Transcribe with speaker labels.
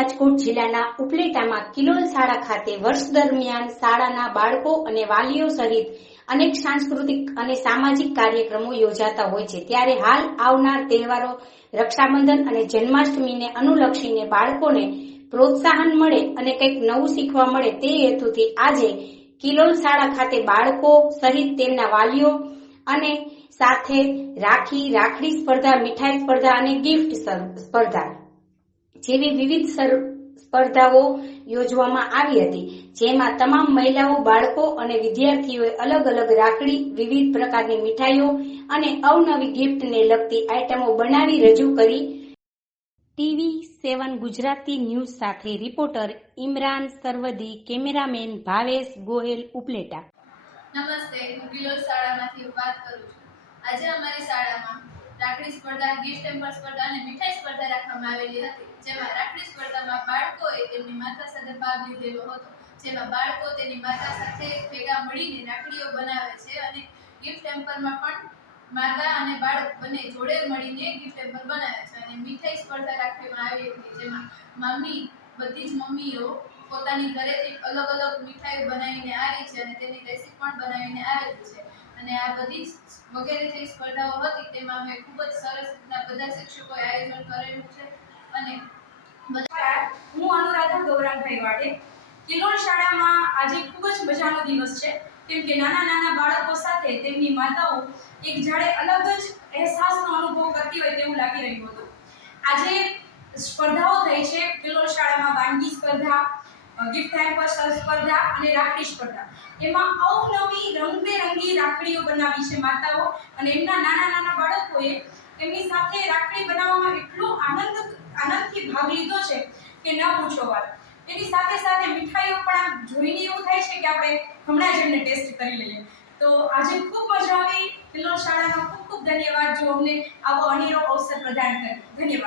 Speaker 1: રાજકોટ જિલ્લાના ઉપલેટામાં કિલોલ શાળા ખાતે વર્ષ દરમિયાન શાળાના બાળકો અને વાલીઓ સહિત અનેક સાંસ્કૃતિક અને સામાજિક કાર્યક્રમો યોજાતા હોય છે. ત્યારે હાલ આવનાર તહેવારો રક્ષાબંધન અને જન્માષ્ટમીને અનુલક્ષીને બાળકોને પ્રોત્સાહન મળે અને કંઈક નવું શીખવા મળે તે હેતુથી આજે કિલોલ શાળા ખાતે બાળકો સહિત તેમના વાલીઓ અને સાથે રાખી રાખડી સ્પર્ધા, મીઠાઈ સ્પર્ધા અને ગિફ્ટ સ્પર્ધા જેવી વિવિધ સ્પર્ધાઓ યોજવામાં આવી હતી, જેમાં તમામ મહિલાઓ, બાળકો અને વિદ્યાર્થીઓએ અલગ અલગ રાખડી, વિવિધ પ્રકારની મીઠાઈઓ અને અવનવી ગિફ્ટને લગતી આઇટમો બનાવી રજૂ કરી. ટીવી સેવન ગુજરાતી ન્યૂઝ સાથે રિપોર્ટર ઇમરાન સરવદી, કેમેરામેન ભાવેશ ગોહેલ ઉપલેટા.
Speaker 2: નમસ્તે, હું ગિલોલ શાળામાંથી વાત કરું છું. આજે અમારી શાળામાં સ્પર્ધા, ગિફ્ટ ટેમ્પર સ્પર્ધા અને મીઠાઈ સ્પર્ધા રાખવામાં આવેલી હતી. જેમાં રાખડી સ્પર્ધામાં બાળકોએ તેમની માતા સાથે ભાગ લીધેલો હતો. જેમાં બાળકો તેની માતા સાથે ભેગા મળીને રાખડીઓ બનાવે છે અને ગિફ્ટ ટેમ્પરમાં પણ માતા અને બાળક બંને જોડે મળીને ગિફ્ટ ટેમ્પર બનાવે છે અને મીઠાઈ સ્પર્ધા રાખવામાં આવી હતી. જેમાં મમ્મી બધી જ મમ્મીઓ પોતાની ઘરેથી અલગ અલગ મીઠાઈઓ બનાવીને આવી છે અને તેની રેસીપી પણ બનાવીને આવેલી છે. અને આ બધી વગેરે જે સ્પર્ધાઓ હતી, તેમાં અમે ખૂબ જ સરસ રીતના બધા શિક્ષકોએ આયોજન કરેલું છે. અને
Speaker 3: હું અનુરાધા ગૌરાંગભાઈ વાડે. કિલોલ શાળામાં આજે ખૂબ જ મજાનો દિવસ છે. કેમ કે નાના નાના બાળકો સાથે તેમની માતાઓ એક જાણે અલગ જ અહેસાસનો અનુભવ કરતી હોય તેવું લાગી રહ્યું હતું. આજે સ્પર્ધાઓ થઈ છે. કિલોલ શાળામાં વાનગી સ્પર્ધા ગિફ્ટ હેમ્પર સ્પર્ધા અને રાખડી સ્પર્ધા. એમાં અવનવી રંગબેરંગી રાખડીઓ વિશે માતાઓ. અને એમના નાના નાના બાળકોએ એમની સાથે રાખડી બનાવવામાં એટલો આનંદ, આનંદથી ભાગ લીધો છે કે ન પૂછો વાત. એની સાથે સાથે મીઠાઈઓ પણ આમ જોઈને એવું થાય છે કે આપણે હમણાં જ એમને ટેસ્ટ કરી લઈએ. તો આજે ખૂબ મજા આવી. કિલ્લો શાળાનો ખૂબ ખૂબ ધન્યવાદ. જો અમને આવો અનેરો અવસર પ્રદાન કર્યો ધન્યવાદ.